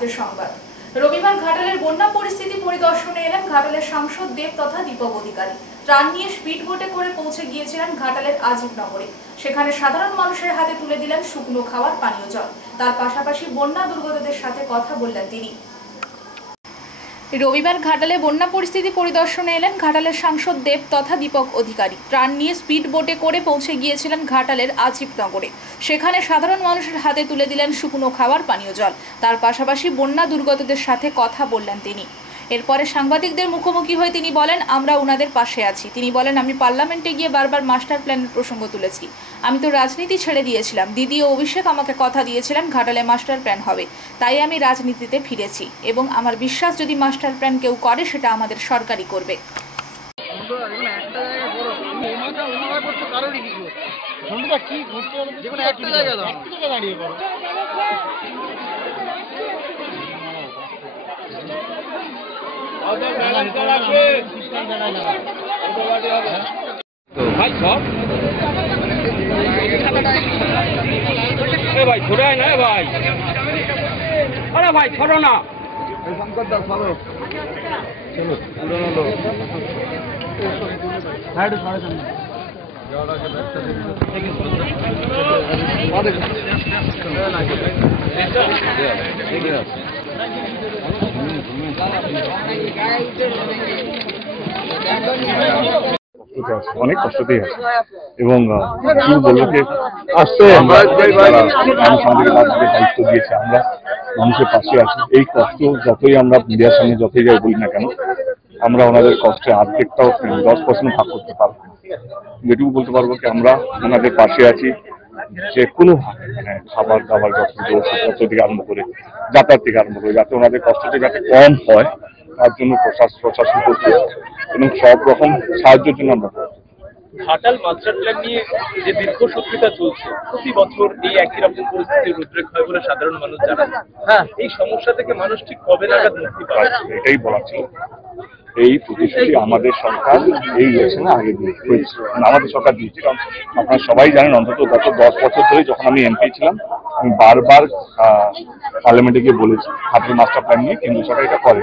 আজকের সংবাদ। রবিবার ঘাটালের বন্যা পরিস্থিতি পরিদর্শনে এলেন ঘাটালের সাংসদ দেব তথা দীপক অধিকারী। ত্রাণ নিয়ে স্পিড বোটে করে পৌঁছে গিয়েছিলেন ঘাটালের আজিবনগরে। সেখানে সাধারণ মানুষের হাতে তুলে দিলেন শুকনো খাওয়ার পানীয় জল। তার পাশাপাশি বন্যা দুর্গতদের সাথে কথা বললেন তিনি। রবিবার ঘাটালে বন্যা পরিস্থিতি পরিদর্শনে এলেন ঘাটালের সাংসদ দেব তথা দীপক অধিকারী। ত্রাণ নিয়ে স্পিড বোটে করে পৌঁছে গিয়েছিলেন ঘাটালের আজিবনগরে। সেখানে সাধারণ মানুষের হাতে তুলে দিলেন শুকনো খাওয়ার পানীয় জল। তার পাশাপাশি বন্যা দুর্গতদের সাথে কথা বললেন তিনি। এরপরে সাংবাদিকদের মুখোমুখি হয়ে তিনি বলেন, আমরা ওনাদের পাশে আছি। তিনি বলেন, আমি পার্লামেন্টে গিয়ে বারবার মাস্টার প্ল্যানের প্রসঙ্গ তুলেছি। আমি তো রাজনীতি ছেড়ে দিয়েছিলাম। দিদি ও অভিষেক আমাকে কথা দিয়েছিলেন ঘাটালে মাস্টার প্ল্যান হবে, তাই আমি রাজনীতিতে ফিরেছি এবং আমার বিশ্বাস যদি মাস্টার প্ল্যান কেউ করে সেটা আমাদের সরকারই করবে। ভাই সব ভাই ছোড়ায় না ভাই, আরে ভাই ছোড়ো না, শঙ্কর দা চলো চলো সাইড সাড়ে সামনে অনেক কষ্টতেই আছে এবং কি বলবো যে আসছে আমাদেরকে দায়িত্ব দিয়েছে, আমরা মানুষের পাশে আছি। এই কষ্ট যতই আমরা মিডিয়ার সামনে যতই যাই বলি না কেন, আমরা ওনাদের কষ্টে অর্ধেকটাও 10% ভাগ করতে পারবো। যেটুকু বলতে পারবো কি আমরা ওনাদের পাশে আছি, যে কোনো মানে খাবার দাবার ওষুধপত্র থেকে আরম্ভ করে যাতায়াত থেকে আরম্ভ করে, যাতে ওনাদের কষ্টটা যাতে কম হয় তার জন্য প্রশাসন করছে এবং সব রকম সাহায্যের জন্য আমরা করছি। ঘাটাল মাস্টার প্ল্যান নিয়ে যে দীর্ঘসূত্রিতা চলছে, প্রতি বছর এই একই রকম পরিস্থিতির উদ্রেক হয় বলে সাধারণ মানুষ জানান। এই সমস্যা থেকে মানুষ ঠিক কবে নাগাদ মুক্তি পাবে, এটাই বলা ছিল। এই প্রতিশ্রুতি আমাদের সরকার এই ইলেকশনে আগে হয়েছে, আমাদের সরকার দিয়েছে। কারণ আপনারা সবাই জানেন, অন্তত গত 10 বছর ধরে যখন আমি এমপি ছিলাম, আমি বারবার পার্লামেন্টে গিয়ে বলেছি ঘাটাল মাস্টার প্ল্যান নিয়ে কেন্দ্র সরকার এটা করে,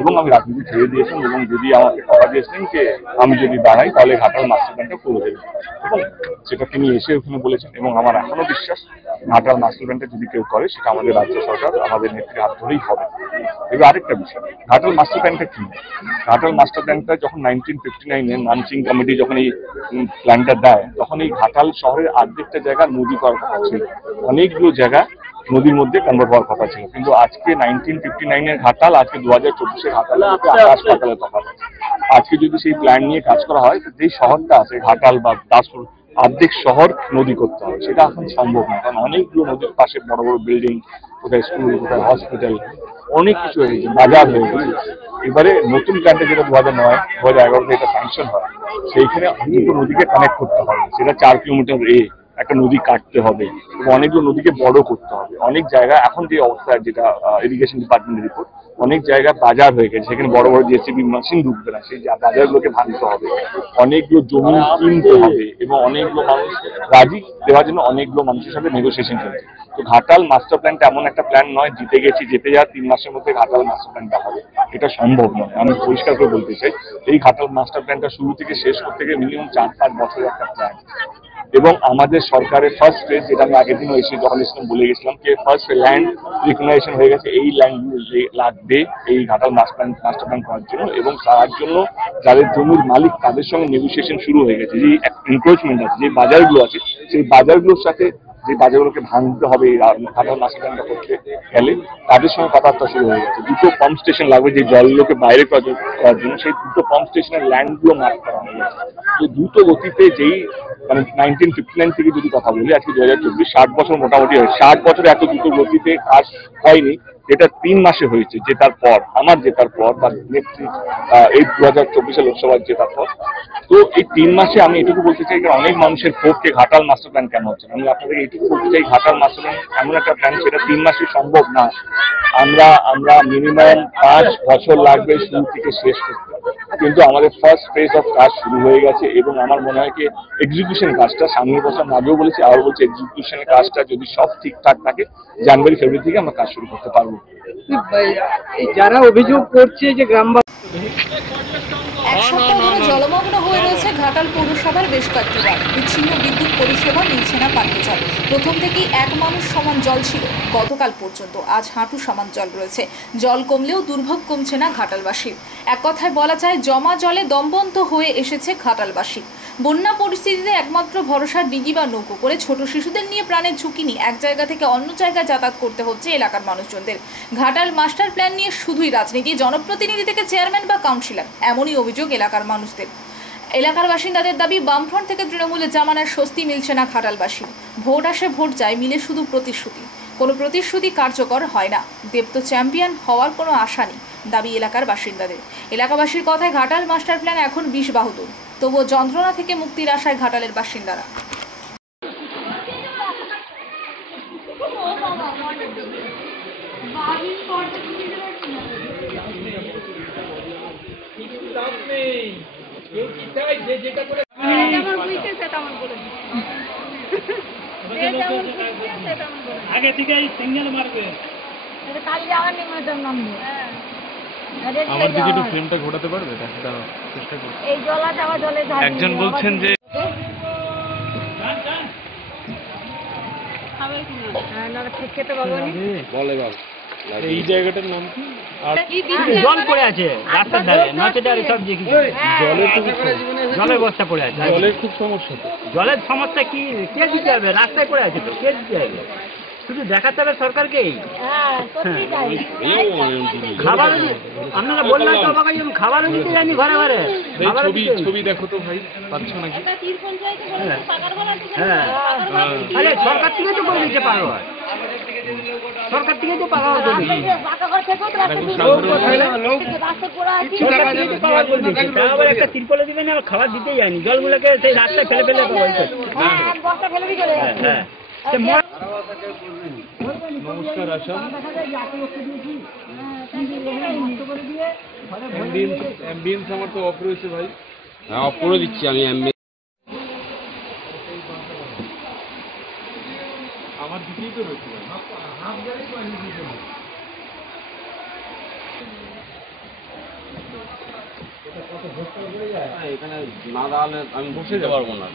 এবং আমি রাজনীতি ছেড়ে দিয়েছিলাম এবং যদি আমাকে কথা দিয়েছিলেন যে আমি যদি দাঁড়াই তাহলে ঘাটাল মাস্টার প্ল্যানটা করে দেবে, এবং সেটা তিনি এসে ওখানে বলেছেন। এবং আমার এখনো বিশ্বাস ঘাটাল মাস্টার প্ল্যানটা যদি কেউ করে সেটা আমাদের রাজ্য সরকার, আমাদের নেত্রীর হাত ধরেই হবে। এবার আরেকটা বিষয়, ঘাটাল মাস্টার প্ল্যানটা কি? ঘাটাল মাস্টার প্ল্যানটা যখন 1959-এ মানসিং কমিটি যখন এই প্ল্যানটা দেয়, তখন এই ঘাটাল শহরের অর্ধেকটা জায়গা নদী করার কথা ছিল, অনেকগুলো জায়গা নদীর মধ্যে কনভার্ট হওয়ার কথা ছিল। কিন্তু আজকে 1959-এর ঘাটাল, আজকে 2024-এর ঘাটালের মধ্যে আকাশ পাতালের তফাৎ। আজকে যদি সেই প্ল্যান নিয়ে কাজ করা হয়, যে শহরটা আছে ঘাটাল বা দাসপুর, অর্ধেক শহর নদী করতে হবে, সেটা এখন সম্ভব না। কারণ অনেকগুলো নদীর পাশে বড় বড় বিল্ডিং, কোথায় স্কুল, কোথায় হসপিটাল, অনেক কিছু হয়ে গেছে, বাজার হয়ে গেছে। এবারে নতুন প্ল্যানটা যেটা 2009-2011-তে এটা স্যাংশন হয়, সেইখানে দুটো নদীকে কানেক্ট করতে হবে। সেটা 4 কিলোমিটার একটা নদী কাটতে হবে এবং অনেকগুলো নদীকে বড় করতে হবে। অনেক জায়গা এখন যে অবস্থা, যেটা ইরিগেশন ডিপার্টমেন্টের রিপোর্ট, অনেক জায়গায় বাজার হয়ে গেছে, সেখানে বড় বড় জেসিবি মেশিন ঢুকবে না, সেই বাজারগুলোকে ভাঙতে হবে, অনেকগুলো জমি কিনতে হবে এবং অনেকগুলো মানুষ রাজি দেওয়ার জন্য অনেকগুলো মানুষের সাথে নেগোসিয়েশন চলছে। তো ঘাটাল মাস্টার প্ল্যানটা এমন একটা প্ল্যান নয়, জিতে গেছি যেতে যাওয়ার 3 মাসের মধ্যে ঘাটাল মাস্টার প্ল্যানটা হবে, এটা সম্ভব নয়। আমি পরিষ্কার করে বলতে চাই, এই ঘাটাল মাস্টার প্ল্যানটা শুরু থেকে শেষ করতে গিয়ে মিনিমাম 4-5 বছরের একটা প্ল্যান। এবং আমাদের সরকারের ফার্স্ট ফেজ, যেটা আমি আগের দিনও এসে যখন এসেছিলাম বলে গেছিলাম, যে ফার্স্ট ল্যান্ড রিকগনাইজেশন হয়ে গেছে, এই ল্যান্ডগুলো লাগবে এই ঘাটাল মাস্টার প্ল্যান করার জন্য, এবং তার জন্য যাদের জমির মালিক তাদের সঙ্গে নেগোসিয়েশন শুরু হয়ে গেছে। যে এনক্রোচমেন্ট আছে, যে বাজারগুলো আছে, সেই বাজারগুলোর সাথে যে বাজারগুলোকে ভাঙতে হবে ঘাটাল মাস্টার প্ল্যানটা করতে গেলে, তাদের সঙ্গে কথাবার্তা শুরু হয়ে গেছে। 2টো পাম্প স্টেশন লাগবে যে জলগুলোকে বাইরে করার জন্য, সেই 2টো পাম্প স্টেশনের ল্যান্ডগুলো মার্ক করা হয়ে গেছে। তো দ্রুত গতিতে, যেই মানে 1959 থেকে যদি কথা বলি, আজকে 2024, 60 বছর মোটামুটি হয়। 60 বছর এত দ্রুত গতিতে কাজ হয়নি, যেটা 3 মাসে হয়েছে, জেতার পর, আমার জেতার পর বা নেত্রী এই 2024-এ লোকসভা জেতার পর। তো এই 3 মাসে আমি এটুকু বলতে চাই যে অনেক মানুষের ক্ষোভকে ঘাটাল মাস্টার প্ল্যান কেন হচ্ছে। আমি আপনাদের এইটুকু বলতে চাই, ঘাটাল মাস্টার প্ল্যান এমন একটা প্ল্যান, সেটা 3 মাসে সম্ভব না। আমরা মিনিমাম 5 বছর লাগবে শুরু থেকে শেষ করতে। কিন্তু আমাদের ফার্স্ট ফেজ অফ কাজ শুরু হয়ে গেছে এবং আমার মনে হয় কি এক্সিকিউশন কাজটা সামনের বছর আগেও বলেছি, আবার বলছি, এক্সিকিউশনের কাজটা যদি সব ঠিকঠাক থাকে, জানুয়ারি ফেব্রুয়ারি থেকে আমরা কাজ শুরু করতে পারবো। এই যারা অভিযোগ করছে যে গ্রামবাসী এক সপ্তাহ ধরে জলমগ্ন হয়ে রয়েছে ঘাটাল পৌরসভার বেশ কয়েকটি ওয়ার্ড। বিচ্ছিন্ন বিদ্যুৎ পরিষেবা, মিলছে না পানীয় জল। প্রথম থেকেই এক মানুষ সমান জল ছিল গতকাল পর্যন্ত, আজ হাঁটু সমান জল রয়েছে। জল কমলেও দুর্ভোগ কমছে না ঘাটালবাসীর। এক কথায় বলা যায় জমা জলে দমবন্ধ হয়ে এসেছে ঘাটালবাসী। বন্যা পরিস্থিতিতে একমাত্র ভরসা ডিঙি বা নৌকো করে ছোট শিশুদের নিয়ে প্রাণের ঝুঁকি নিয়ে এক জায়গা থেকে অন্য জায়গায় যাতায়াত করতে হচ্ছে এলাকার মানুষজনদের। ঘাটাল মাস্টার প্ল্যান নিয়ে শুধুই রাজনীতি, জনপ্রতিনিধি থেকে চেয়ারম্যান বা কাউন্সিলর, এমনই অভিযোগ এলাকার মানুষদের। এলাকার বাসিন্দাদের দাবি, বামফ্রন্ট থেকে তৃণমূলের জামানার স্বস্তি মিলছে না ঘাটালবাসীর। ভোট আসে ভোট যায়, মিলে শুধু প্রতিশ্রুতি। কোনো প্রতিশ্রুতি কার্যকর হয় না। দেবতো চ্যাম্পিয়ন হওয়ার কোনো আশা নেই, দাবি এলাকার বাসিন্দাদের। এলাকাবাসীর কথায় ঘাটাল মাস্টার প্ল্যান এখন 20 বাহুদূর, তবুও যন্ত্রণা থেকে মুক্তির আশায় ঘাটালের বাসিন্দারা। আগে থেকে সিঙ্গেল মারবে। আমার দিকে একটু ফ্রেমটা ঘোরাতে পারবে? একটা চেষ্টা করুন। এই জলা যাওয়া জলে একজন বলছেন যে খেতে পাবো এই জায়গাটার নাম কি? আর জল পড়ে আছে রাস্তার ধারে, নচেতে আর সব দেখি জলের বস্তা পড়ে আছে। জলের খুব সমস্যা তো। জলের সমস্যা কি কে দিতে হবে? রাস্তায় পড়ে আছে তো কে দিতে হবে? শুধু দেখাতে হবে সরকারকেই। খাবারও আপনারা বললেন তো আমাকে, খাবারও দিতে যায়নি ঘরে ঘরে। ছবি দেখো তো ভাই, পাচ্ছ নাকি? হ্যাঁ, আরে সরকার থেকে তো করে দিতে পারো, সরকার থেকে তো পাওয়া আবার একটা তিরপলে দিবেন আর খাবার দিতেই যায়নি। জলগুলোকে সেই রাস্তায় ফেলে ফেলে নমস্কার আসাম। অ্যাম্বিয়েন্স আমার তো অফ রয়েছে ভাই। হ্যাঁ, অফ করে দিচ্ছি আমি। আমার দিকেই তো রয়েছে। এখানে না দাঁড়ালে আমি বসে যেতে পারবো না।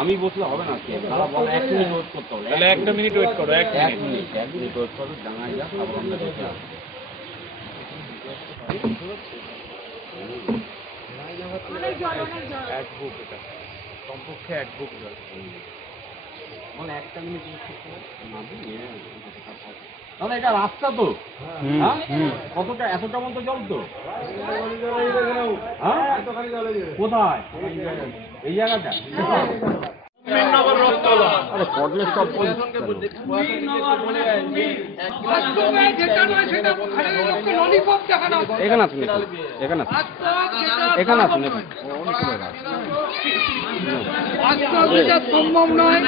আমি বসলে হবে না। তারা বলে 1 মিনিট ওয়েট করতে হবে। তাহলে 1 মিনিট ওয়েট করো। 1 মিনিট ওয়েট করো, জানাই যাক, তারপর আমরা দেখে আসবো। এক বুক, এটা কমপক্ষে 1 বুক জল। মানে 1 মিনিট ওয়েট করতে হবে। তাহলে এটা রাস্তা তো, হ্যাঁ, কতটা এতটা মতো জল তো, কোথায় এই জায়গাটা? আরে পড়লে সব এখানে আসুন, এখানে আসুন, এখানে আসুন, সম্ভব নয়।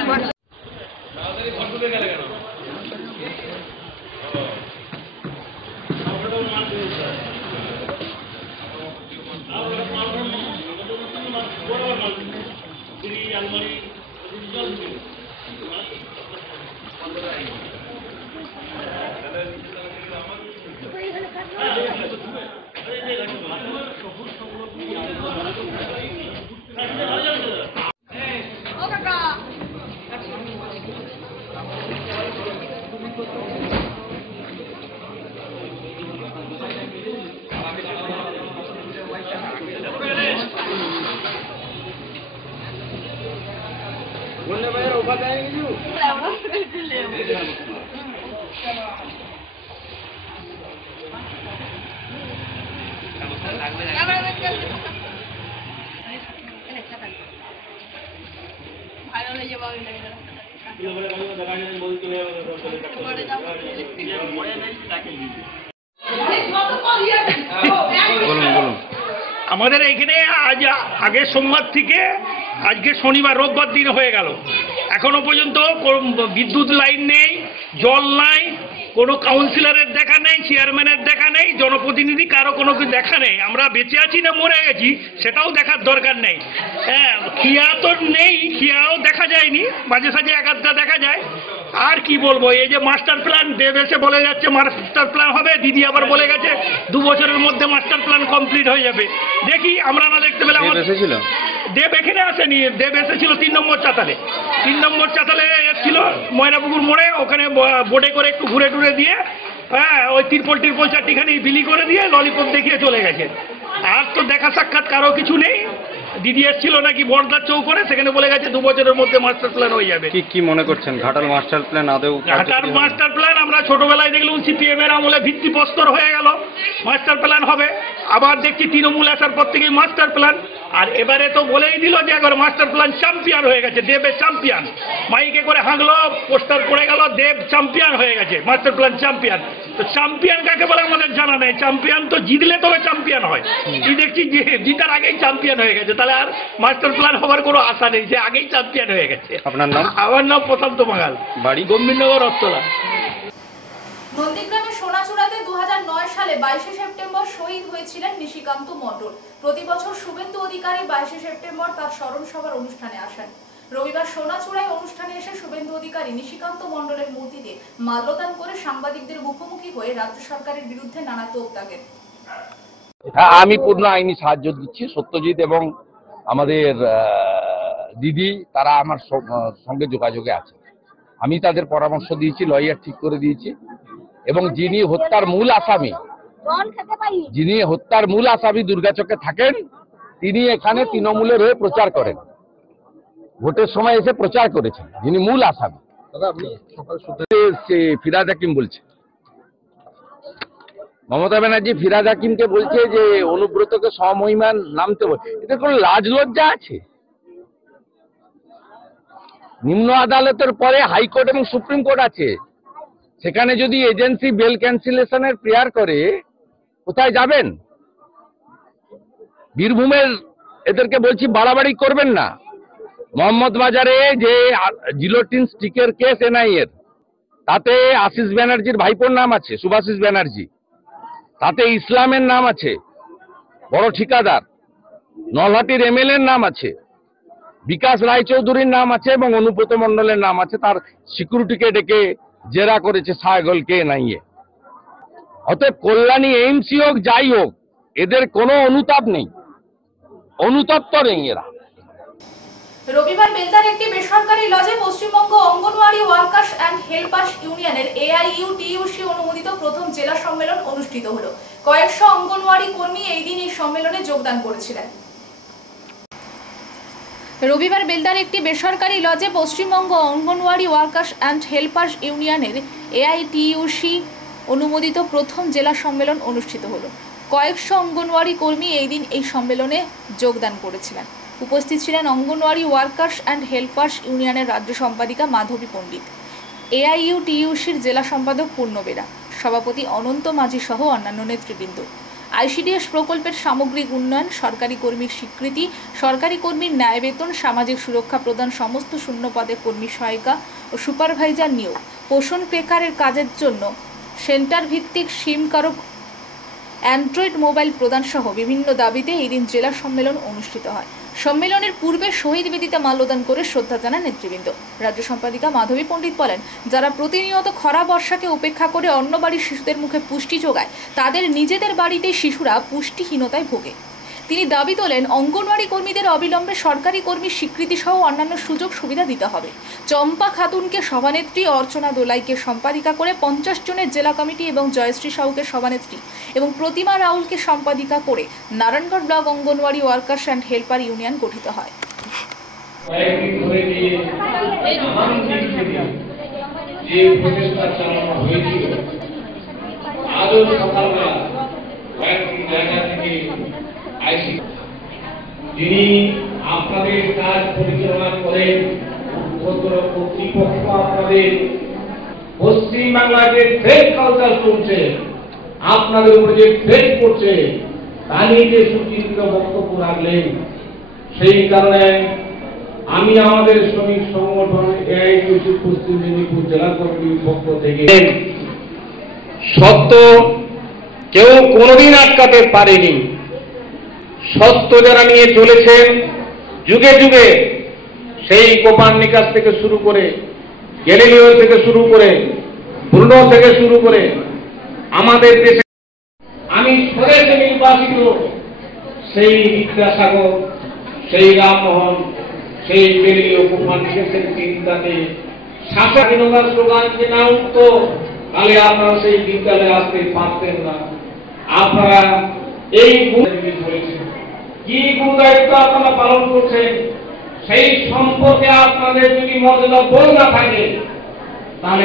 আমাদের এখানে আজ আগের সোমবার থেকে আজকে শনিবার রোববার দিন হয়ে গেল, এখনো পর্যন্ত বিদ্যুৎ লাইন নেই, জল নাই, কোনো কাউন্সিলরের দেখা নেই, চেয়ারম্যানের দেখা নেই, জনপ্রতিনিধি কারো কোনো কিছু দেখা নেই। আমরা বেঁচে আছি না মরে গেছি সেটাও দেখার দরকার নেই। হ্যাঁ, খিয়া তো নেই, খিয়াও দেখা যায়নি, মাঝে সাঝে এক আধটা দেখা যায়। আর কি বলবো, এই যে মাস্টার প্ল্যান, দেব এসে বলে যাচ্ছে মাস্টার প্ল্যান হবে, দিদি আবার বলে গেছে 2 বছরের মধ্যে মাস্টার প্ল্যান কমপ্লিট হয়ে যাবে। দেখি, আমরা না দেখতে পেলাম। দেব এখানে আসেনি, দেব এসেছিল 3 নম্বর চাতালে। 3 নম্বর চাতালে এসেছিল ময়নাপুকুর মোড়ে, ওখানে বোটে করে একটু ঘুরে টুরে দিয়ে, হ্যাঁ, ওই তিরপল চারটিখানি বিলি করে দিয়ে ললিপপ দেখিয়ে চলে গেছে। আর তো দেখা সাক্ষাৎ কারো কিছু নেই। দিদি এসেছিল নাকি বর্দার চৌকরে, সেখানে বলে গেছে 2 বছরের মধ্যে মাস্টার প্ল্যান হয়ে যাবে। কি মনে করছেন ঘাটাল মাস্টার প্ল্যান আদৌ? ঘাটাল মাস্টার প্ল্যান আমরা ছোটবেলায় দেখলাম সিপিএম এর আমলে ভিত্তিপ্রস্তর হয়ে গেল, মাস্টার প্ল্যান হবে। আবার দেখছি তৃণমূল আসার পর থেকেই মাস্টার প্ল্যান। আর এবারে তো বলেই দিল যে একবার মাস্টার প্ল্যান চ্যাম্পিয়ন হয়ে গেছে, দেবের চ্যাম্পিয়ন। মাইকে করে হাঁকলো, পোস্টার পড়ে গেল, দেব চ্যাম্পিয়ন হয়ে গেছে, মাস্টার প্ল্যান চ্যাম্পিয়ন। তো চ্যাম্পিয়ন কাকে বলে আমাদের জানা নেই। চ্যাম্পিয়ন তো জিতলে তবে চ্যাম্পিয়ন হয়। কি দেখছি যে জিতার আগেই চ্যাম্পিয়ন হয়ে গেছে, তাহলে আর মাস্টার প্ল্যান হওয়ার কোনো আশা নেই, যে আগেই চ্যাম্পিয়ন হয়ে গেছে। আপনার নাম? আমার নাম প্রশান্ত বাঙাল, বাড়ি গম্ভীরনগর, রত্তলা। নন্দীগ্রামের সোনাচূড়াতে 2009 সালে 22শে সেপ্টেম্বর শহীদ হয়েছিলেন নিশিকান্ত মণ্ডল। প্রতি বছর শুভেন্দু অধিকারী 22শে সেপ্টেম্বর তার স্মরণ সভার অনুষ্ঠানে আসেন। রবিবার সোনাচূড়ায় অনুষ্ঠানে এসে শুভেন্দু অধিকারী নিশিকান্ত মণ্ডলের মূর্তিতে মাল্যদান করে সাংবাদিকদের মুখোমুখি হয়ে রাজ্য সরকারের বিরুদ্ধে নানা তোপ দাগেন। আমি পূর্ণ আইনি সাহায্য দিচ্ছি। সত্যজিৎ এবং আমাদের দিদি তারা আমার সঙ্গে যোগাযোগে আছে। আমি তাদের পরামর্শ দিয়েছি, লয়ার ঠিক করে দিয়েছি। এবং যিনি হত্যার মূল আসামি দুর্গাচকে থাকেন, তিনি এখানে তৃণমূলের হয়ে প্রচার করেন, ভোটের সময় এসে প্রচার করেছেন, যিনি মূল আসামি। ফিরাদ হাকিম বলছে, মমতা ব্যানার্জি ফিরাদ হাকিমকে বলছে যে অনুব্রতকে সমহিমান নামতে বলে। এদের কোনো লাজ লজ্জা আছে? নিম্ন আদালতের পরে হাইকোর্ট এবং সুপ্রিম কোর্ট আছে। সেখানে যদি এজেন্সি বেল ক্যান্সেলেশনের প্রেয়ার করে, কোথায় যাবেন? বীরভূমের এদেরকে বলছি বাড়াবাড়ি করবেন না। মোহাম্মদ বাজারে যে জিলোটিন স্টিকের কেস এনআইএর, তাতে আশিস ব্যানার্জির ভাইপোর নাম আছে, সুভাষিস ব্যানার্জি। তাতে ইসলামের নাম আছে, বড় ঠিকাদার। নলহাটির এমএলএর নাম আছে, বিকাশ রায়চৌধুরীর নাম আছে এবং অনুব্রত মণ্ডলের নাম আছে। তার সিকিউরিটিকে ডেকে জেরা করেছে সায়গলকে এনআইএ। অতএব কল্যাণী এইমসি হোক, যাই হোক, এদের কোনো অনুতাপ নেই, অনুতপ্ত নেই এরা। রবিবার বেলদার একটি বেসরকারি লজে Paschimbanga anganwadi workers and helpers ইউনিয়নের AIUTUC অনুমোদিত প্রথম জেলা সম্মেলন অনুষ্ঠিত হলো। কয়েকশো অঙ্গনওয়াড়ি কর্মী এই দিন এই সম্মেলনে যোগদান করেছিলেন। রবিবার বেলদার একটি বেসরকারি লজে Paschimbanga anganwadi workers and helpers ইউনিয়নের AITUC অনুমোদিত প্রথম জেলা সম্মেলন অনুষ্ঠিত হলো। কয়েকশো অঙ্গনওয়াড়ি কর্মী এই দিন এই সম্মেলনে যোগদান করেছিলেন। উপস্থিত ছিলেন অঙ্গনওয়াড়ি ওয়ার্কার্স অ্যান্ড হেল্পার্স ইউনিয়নের রাজ্য সম্পাদিকা মাধবী পণ্ডিত, AIUTUCর জেলা সম্পাদক পূর্ণবেরা, সভাপতি অনন্ত মাঝি সহ অন্যান্য নেতৃবৃন্দ। ICDS প্রকল্পের সামগ্রিক উন্নয়ন, সরকারি কর্মীর স্বীকৃতি, সরকারি কর্মীর ন্যায় বেতন, সামাজিক সুরক্ষা প্রদান, সমস্ত শূন্য পদে কর্মী সহায়িকা ও সুপারভাইজার নিয়োগ, পোষণ বেকারের কাজের জন্য সেন্টার ভিত্তিক সিম কারক অ্যান্ড্রয়েড মোবাইল প্রদান সহ বিভিন্ন দাবিতে এই দিন জেলা সম্মেলন অনুষ্ঠিত হয়। সম্মেলনের পূর্বে শহীদ বেদিতে মাল্যদান করে শ্রদ্ধা জানান নেতৃবৃন্দ। রাজ্য সম্পাদিকা মাধবী পণ্ডিত বলেন, যারা প্রতিনিয়ত খরা বর্ষাকে উপেক্ষা করে অন্য বাড়ির শিশুদের মুখে পুষ্টি যোগায়, তাদের নিজেদের বাড়িতে শিশুরা পুষ্টিহীনতায় ভোগে। তিনি দাবি তোলেন, অঙ্গনওয়াড়ি কর্মীদের অবিলম্বে সরকারি কর্মীর স্বীকৃতি সহ অন্যান্য সুযোগ সুবিধা দিতে হবে। চম্পা খাতুনকে সভানেত্রী, অর্চনা দোলাইকে সম্পাদিকা করে 50 জনের জেলা কমিটি এবং জয়শ্রী সাহুকে সভানেত্রী এবং প্রতিমা রাউলকে সম্পাদিকা করে Narayangarh block anganwadi workers and helper union গঠিত হয়। যিনি আপনাদের কাজ পরিচালনা করেন, কর্তৃপক্ষ আপনাদের পশ্চিমবাংলায় যে ফেক কালচার চলছে, আপনাদের উপরে যে ফেক করছে, তা নিয়ে যে সুচিন্তিত বক্তব্য রাখলেন, সেই কারণে আমি আমাদের শ্রমিক সংগঠন AITUC পশ্চিম মেদিনীপুর জেলা কমিটির পক্ষ থেকে সত্য কেউ কোনোদিন আটকাতে পারেনি। সত্য যারা নিয়ে চলেছেন যুগে যুগে, সেই কোপার্নিকাস থেকে শুরু করে গ্যালিলিও থেকে শুরু করে ব্রুনো থেকে শুরু করে আমাদের দেশে আমি স্বদেশে নির্বাসিত সেই বিদ্যাসাগর, সেই রামমোহন, সেই গ্যালিলিও কোপার্নিকাসের চিন্তাতে স্বাধীনতার স্লোগান যে না উঠতো, তাহলে আপনারা সেই বিদ্যালয়ে আসতে পারতেন না। আপনারা এই বলেছেন কি গুরু দায়িত্ব আপনারা পালন করছেন, সেই সম্পর্কে আপনাদের যদি মর্যাদা বোধ না থাকে তাহলে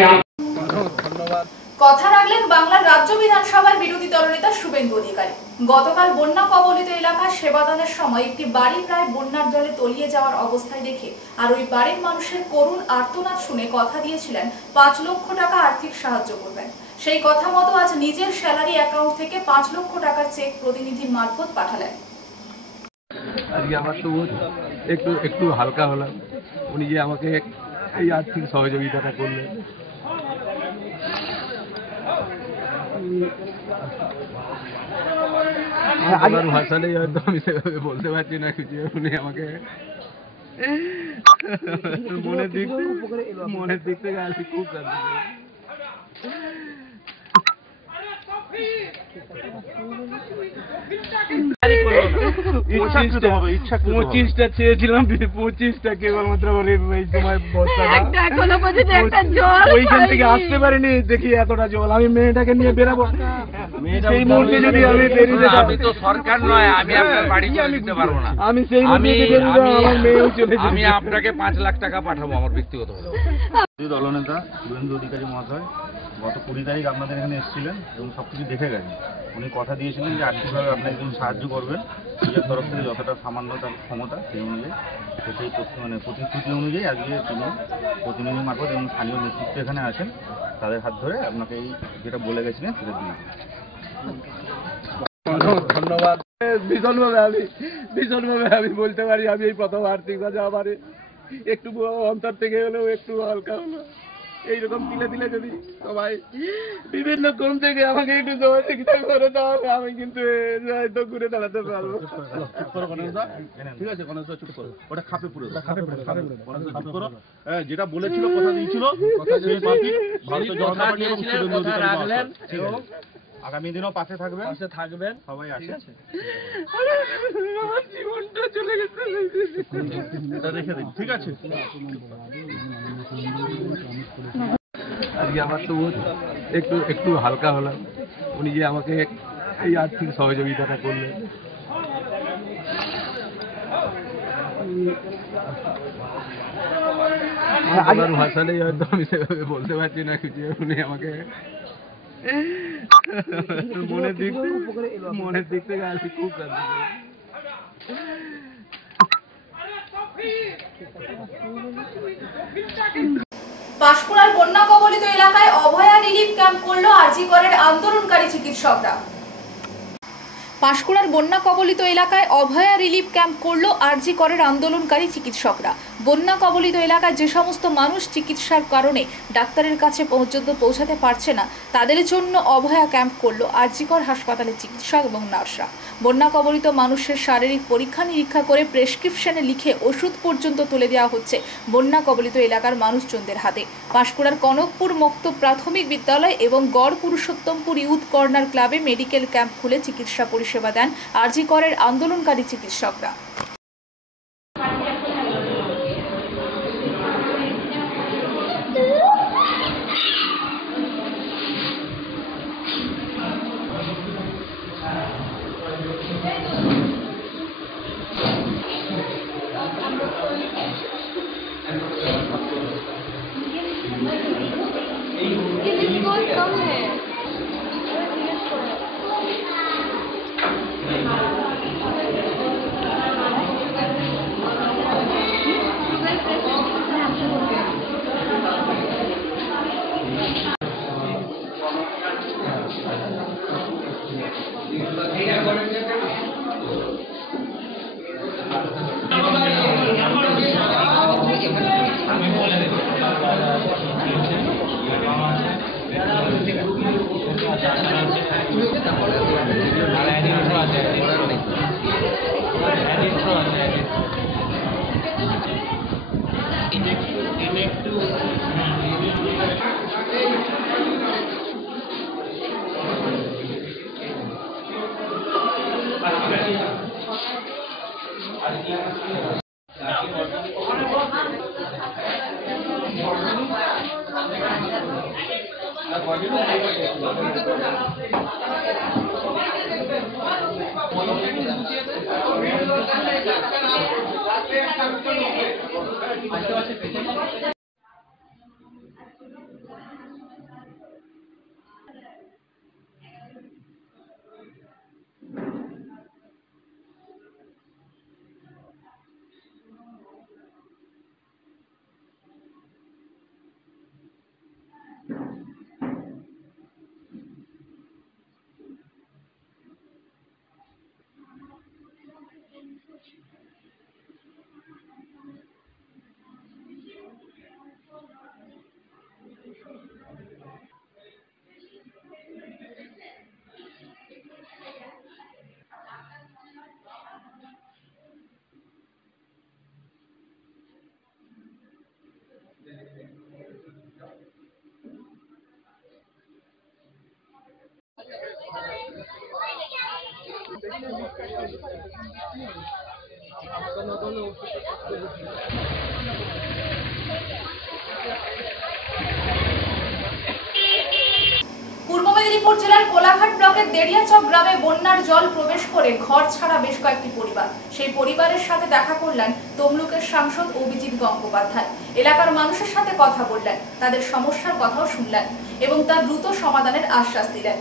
কথা রাখলেন বাংলার রাজ্য বিধানসভার বিরোধী দলনেতা শুভেন্দু অধিকারী। গতকাল বন্যা কবলিত এলাকায় সেবাদানের সময় একটি বাড়ি প্রায় বন্যার জলে তলিয়ে যাওয়ার অবস্থায় দেখে আর ওই বাড়ির মানুষের করুণ আর্তনাদ শুনে কথা দিয়েছিলেন 5 লক্ষ টাকা আর্থিক সাহায্য করবেন। সেই কথা মতো আজ নিজের স্যালারি অ্যাকাউন্ট থেকে 5 লক্ষ টাকার চেক প্রতিনিধি মারফত পাঠালেন। আজকে আমার তো একটু হালকা হলাম, উনি যে আমাকে এই আর্থিক সহযোগিতাটা করলেন। আমার ভাষা নেই, হয়তো আমি সেভাবে বলতে পারছি না কিছু। উনি আমাকে মনের দিক থেকে আজকে খুব কাঁদছি। 25টা চেয়েছিলাম, 25টা কেবলমাত্র এই সময় ওইখান থেকে আসতে পারিনি। দেখি এতটা জল, আমি মেয়েটাকে নিয়ে বেরাবো, সেই মুহূর্তে যদি আমি বেরিয়ে আমি তো সরকার নয়, আমি আপনার বাড়ি চলে যেতে পারবো না। আমি সেই মুহূর্তে আমার মেয়েও চলে আমি আপনাকে 5 লাখ টাকা পাঠাবো আমার ব্যক্তিগত দলনেতা শুভেন্দু অধিকারী মহাশয় গত 20 তারিখ আপনাদের এখানে এসেছিলেন এবং সবকিছু দেখে গেছেন। উনি কথা দিয়েছিলেন যে আর্থিকভাবে আপনাকে কিন্তু সাহায্য করবেন, নিজের তরফ থেকে যতটা সামান্য তার ক্ষমতা সেই অনুযায়ী। তো সেই প্রতিশ্রুতি অনুযায়ী আজকে তিনি প্রতিনিধি মারফত এবং স্থানীয় নেতৃত্ব এখানে আছেন, তাদের হাত ধরে আপনাকে এই যেটা বলে গেছিলেন সেটা দিয়ে ধন্যবাদ। ভীষণভাবে আমি বলতে পারি, আমি এই প্রথম আর্থিক সাহায্য আমার একটু অন্তর থেকে হলেও একটু হালকা হলো। এইরকম দিলে দিলে যদি সবাই বিভিন্ন কোণ থেকে আমাকে একটু সহযোগিতা করে তাহলে আমি কিন্তু হয়তো ঘুরে দাঁড়াতে পারবো। ঠিক আছে, গণেশ চুপ করো, ওটা খাপে পুরো চুপ করো। যেটা বলেছিল, কথা দিয়েছিল, ভারতীয় জনতা পার্টি এবং শুভেন্দু অধিকারী আগামী দিনও পাশে থাকবেন, সবাই আসে। জীবনটা চলে গেছে, রেখে দিন, ঠিক আছে। আজকে আমার তো একটু হালকা হলাম, উনি যে আমাকে এই আর্থিক সহযোগিতাটা করলেন। আমার ভাষা নেই, হয়তো আমি সেভাবে বলতে পারছি না কিছু। উনি আমাকে মনের দিক থেকে আজকে খুব কাঁদছি। পাঁশকুড়ার বন্যা কবলিত এলাকায় অভয়া রিলিফ ক্যাম্প করলো আরজি করের আন্দোলনকারী চিকিৎসকরা। পাঁশকুড়ার বন্যা কবলিত এলাকায় অভয়া রিলিফ ক্যাম্প করলো আরজি করের আন্দোলনকারী চিকিৎসকরা। বন্যা কবলিত এলাকায় যে সমস্ত মানুষ চিকিৎসার কারণে ডাক্তারের কাছে পর্যন্ত পৌঁছাতে পারছে না, তাদের জন্য অভয়া ক্যাম্প করলো আরজি কর হাসপাতালের চিকিৎসক এবং নার্সরা। বন্যা কবলিত মানুষের শারীরিক পরীক্ষা নিরীক্ষা করে প্রেসক্রিপশনে লিখে ওষুধ পর্যন্ত তুলে দেওয়া হচ্ছে বন্যা কবলিত এলাকার মানুষজনদের হাতে। পাঁশকুড়ার কনকপুর মুক্ত প্রাথমিক বিদ্যালয় এবং গড় পুরুষোত্তমপুর ইউথ কর্নার ক্লাবে মেডিকেল ক্যাম্প খুলে চিকিৎসা পরিষেবা দেন আরজি করের আন্দোলনকারী চিকিৎসকরা। পূর্ব মেদিনীপুর জেলার কোলাঘাট ব্লকের দেড়িয়াচক গ্রামে বন্যার জল প্রবেশ করে ঘর ছাড়া বেশ কয়েকটি পরিবার। সেই পরিবারের সাথে দেখা করলেন তমলুকের সাংসদ অভিজিৎ গঙ্গোপাধ্যায়। এলাকার মানুষের সাথে কথা বললেন, তাদের সমস্যার কথাও শুনলেন এবং তার দ্রুত সমাধানের আশ্বাস দিলেন।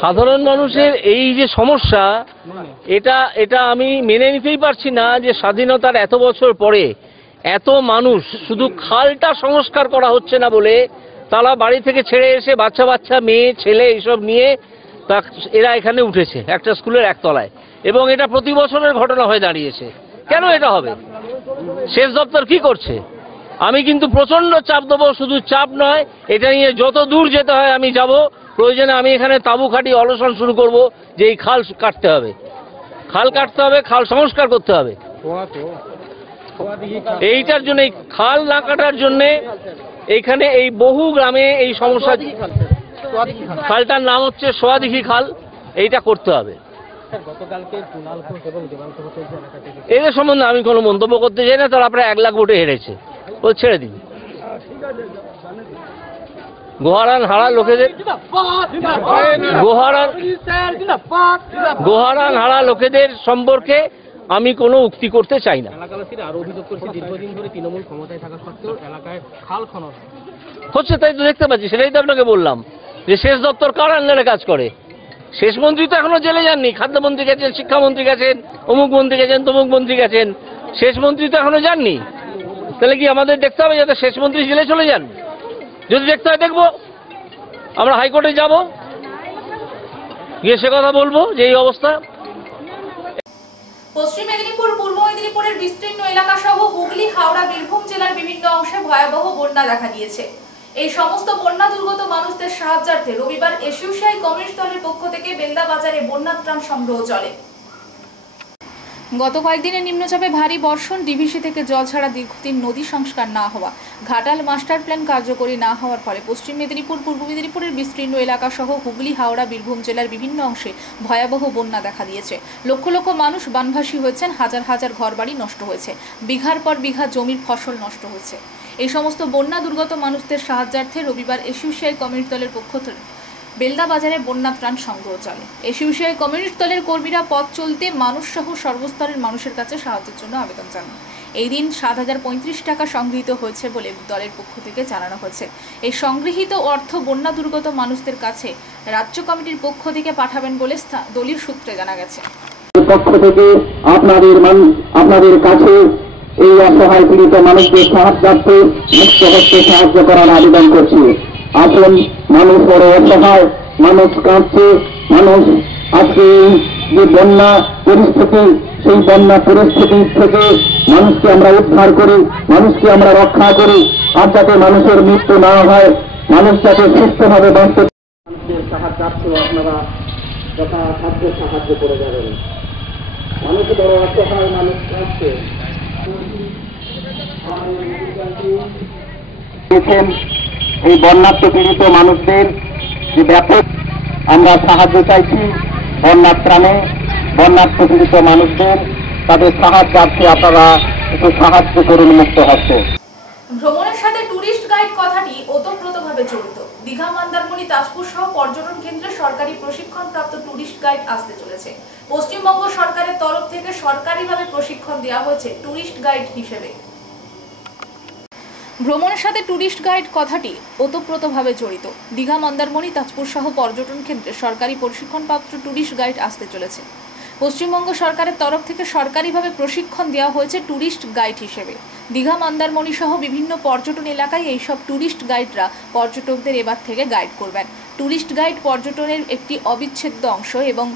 সাধারণ মানুষের এই যে সমস্যা, এটা আমি মেনে নিতেই পারছি না যে স্বাধীনতার এত বছর পরে এত মানুষ, শুধু খালটা সংস্কার করা হচ্ছে না বলে তারা বাড়ি থেকে ছেড়ে এসে বাচ্চা মেয়ে ছেলে এইসব নিয়ে এরা এখানে উঠেছে একটা স্কুলের একতলায়, এবং এটা প্রতি বছরের ঘটনা হয়ে দাঁড়িয়েছে। কেন এটা হবে? সেচ দপ্তর কি করছে? আমি কিন্তু প্রচন্ড চাপ দেবো, শুধু চাপ নয়, এটা নিয়ে যত দূর যেতে হয় আমি যাব। প্রয়োজনে আমি এখানে তাঁবু খাটিয়ে অনশন শুরু করব যে এই খাল কাটতে হবে, খাল সংস্কার করতে হবে। এইটার জন্য, এই খাল না কাটার জন্যে এইখানে এই বহু গ্রামে এই সমস্যা। খালটার নাম হচ্ছে সোয়াদিঘি খাল, এইটা করতে হবে। এদের সম্বন্ধে আমি কোনো মন্তব্য করতে চাই না, তারা প্রায় 1 লাখ ভোটে হেরেছে, ও ছেড়ে দিন। গোহারান হারা লোকেদের সম্পর্কে আমি কোনো উক্তি করতে চাই না। হচ্ছে তাই তো দেখতে পাচ্ছি, সেটাই তো আপনাকে বললাম যে সেচ দপ্তর কার আন্ডারে কাজ করে। শেষ মন্ত্রী তো এখনো জেলে যাননি, খাদ্যমন্ত্রী গেছেন, শিক্ষামন্ত্রী গেছেন, অমুক মন্ত্রী গেছেন, তমুক মন্ত্রী গেছেন, শেষ মন্ত্রী তো এখনো যাননি। তাহলে কি আমাদের দেখতে হবে যাতে শেষ মন্ত্রী জেলে চলে যান? যদি দেখতে হয় দেখবো, আমরা হাইকোর্টে যাব, গিয়ে সে কথা বলবো যে এই অবস্থা। পশ্চিম মেদিনীপুর, পূর্ব মেদিনীপুরের বিস্তীর্ণ এলাকা সহ হুগলি, হাওড়া, বীরভূম জেলার বিভিন্ন অংশে ভয়াবহ বন্যা দেখা দিয়েছে। এই সমস্ত বন্যা দুর্গত মানুষদের সাহায্যার্থে রবিবার এসইউসিআই কমিউনিস্ট দলের পক্ষ থেকে বেলদা বাজারে বন্যা ত্রাণ সংগ্রহ চলে। গত কয়েকদিনের নিম্নচাপে ভারী বর্ষণ, ডিভিসি থেকে জল ছাড়া দীর্ঘদিন নদী সংস্কার না হওয়া, ঘাটাল মাস্টার প্ল্যান কার্যকরী না হওয়ার ফলে পশ্চিম মেদিনীপুর, পূর্ব মেদিনীপুরের বিস্তীর্ণ এলাকা সহ হুগলি, হাওড়া, বীরভূম জেলার বিভিন্ন অংশে ভয়াবহ বন্যা দেখা দিয়েছে। লক্ষ লক্ষ মানুষ বানভাসী হয়েছেন, হাজার হাজার ঘরবাড়ি নষ্ট হয়েছে, বিঘার পর বিঘা জমির ফসল নষ্ট হয়েছে। এই সমস্ত বন্যা দুর্গত মানুষদের সাহায্যার্থে রবিবার এসইউসিআই কমিউনিস্ট দলের পক্ষ থেকে বেলদা বাজারে বন্যা ত্রাণ সংগ্রহ চলে। এসইউসিআই কমিউনিস্ট দলের কর্মীরা পথ চলতে মানুষসহ সর্বস্তরের মানুষের কাছে সাহায্যের জন্য আবেদন জানান। এই দিন 7,035 টাকা সংগৃহীত হয়েছে বলে দলের পক্ষ থেকে জানানো হয়েছে। এই সংগৃহীত অর্থ বন্যা দুর্গত মানুষদের কাছে রাজ্য কমিটির পক্ষ থেকে পাঠাবেন বলে দলীয় সূত্রে জানা গেছে। পক্ষ থেকে আপনাদের কাছে এই অসহায় পীড়িত মানুষদের সাহায্যার্থে মুক্ত হস্তে সাহায্য করার আবেদন করছি। আসুন, মানুষ বড় অসহায়, মানুষ কাঁদছে, মানুষ আজকে এই যে বন্যা পরিস্থিতি, সেই বন্যা পরিস্থিতি থেকে মানুষকে আমরা উদ্ধার করি, মানুষকে আমরা রক্ষা করি, আর যাতে মানুষের মৃত্যু না হয়, মানুষ যাতে সুস্থভাবে বাঁচতে মানুষের সাহায্যার্থ আপনারা যথাসাধ্য সাহায্য করে যাবেন। মানুষ বড় অসহায়, মানুষ কাঁদছে। এই বন্যার্থ পীড়িত মানুষদের যে ব্যাপক আমরা সাহায্য চাইছি, বন্যার ত্রাণে বন্যার্থ পীড়িত মানুষদের তাদের সাহায্যার্থে আপনারা একটু সাহায্য করুন মুক্ত হচ্ছে। ভ্রমণের সাথে ট্যুরিস্ট গাইড কথাটি ওতপ্রোতভাবে জড়িত। দীঘা, মন্দারমণি, তাজপুর সহ পর্যটন কেন্দ্রে সরকারি প্রশিক্ষণপ্রাপ্ত ট্যুরিস্ট গাইড আসতে চলেছে। পশ্চিমবঙ্গ সরকারের তরফ থেকে সরকারিভাবে প্রশিক্ষণ দেওয়া হয়েছে ট্যুরিস্ট গাইড হিসেবে। ভ্রমণের সাথে ট্যুরিস্ট গাইড কথাটি ওতপ্রোতভাবে জড়িত। দীঘা, মন্দারমণি, তাজপুর সহ পর্যটন কেন্দ্রে সরকারি প্রশিক্ষণপ্রাপ্ত ট্যুরিস্ট গাইড আসতে চলেছে। পশ্চিমবঙ্গ সরকারের তরফ থেকে সরকারিভাবে প্রশিক্ষণ দেওয়া হয়েছে ট্যুরিস্ট গাইড হিসেবে। দীঘা, মন্দারমণি সহ বিভিন্ন পর্যটন এলাকায় এইসব ট্যুরিস্ট গাইডরা পর্যটকদের এবার থেকে গাইড করবেন। ট্যুরিস্ট গাইড পর্যটনের একটি অবিচ্ছেদ্য অংশ এবং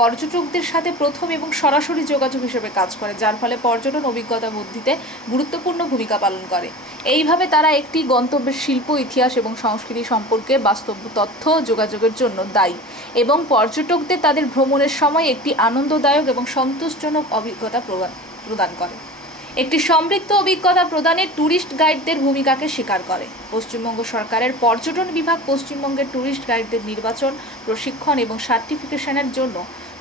পর্যটকদের সাথে প্রথম এবং সরাসরি যোগাযোগ হিসেবে কাজ করে, যার ফলে পর্যটন অভিজ্ঞতা বৃদ্ধিতে গুরুত্বপূর্ণ ভূমিকা পালন করে। এইভাবে তারা একটি গন্তব্যের শিল্প, ইতিহাস এবং সংস্কৃতি সম্পর্কে বাস্তব তথ্য যোগাযোগের জন্য দায়ী এবং পর্যটকদের তাদের ভ্রমণের সময় একটি আনন্দদায়ক এবং সন্তোষজনক অভিজ্ঞতা প্রদান করে। একটি সমৃদ্ধ অভিজ্ঞতা প্রদানে ট্যুরিস্ট গাইডদের ভূমিকাকে স্বীকার করে। পশ্চিমবঙ্গ সরকারের পর্যটন বিভাগ পশ্চিমবঙ্গের ট্যুরিস্ট গাইডদের নির্বাচন, প্রশিক্ষণ এবং সার্টিফিকেশনের জন্য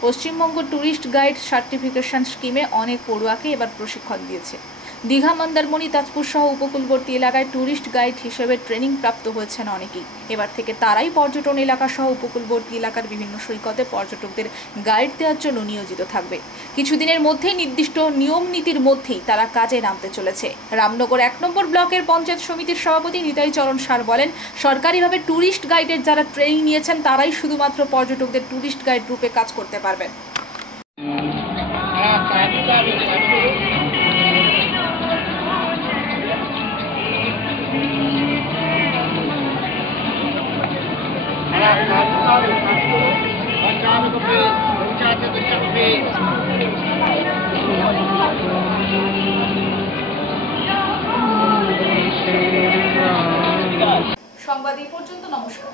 পশ্চিমবঙ্গ ট্যুরিস্ট গাইড সার্টিফিকেশন স্কিমে অনেক পড়ুয়াকে এবার প্রশিক্ষণ দিয়েছে। দীঘা, মন্দারমণি, তাজপুর সহ উপকূলবর্তী এলাকায় ট্যুরিস্ট গাইড হিসেবে ট্রেনিং প্রাপ্ত হয়েছেন অনেকেই। এবার থেকে তারাই পর্যটন এলাকা সহ উপকূলবর্তী এলাকার বিভিন্ন সৈকতে পর্যটকদের গাইড দেওয়ার জন্য নিয়োজিত থাকবে। কিছুদিনের মধ্যেই নির্দিষ্ট নিয়ম নীতির মধ্যেই তারা কাজে নামতে চলেছে। রামনগর 1 নম্বর ব্লকের পঞ্চায়েত সমিতির সভাপতি নিতাই চরণ সার বলেন, সরকারিভাবে ট্যুরিস্ট গাইডের যারা ট্রেনিং নিয়েছেন তারাই শুধুমাত্র পর্যটকদের ট্যুরিস্ট গাইড রূপে কাজ করতে পারবেন। সংবাদ এই পর্যন্ত। নমস্কার।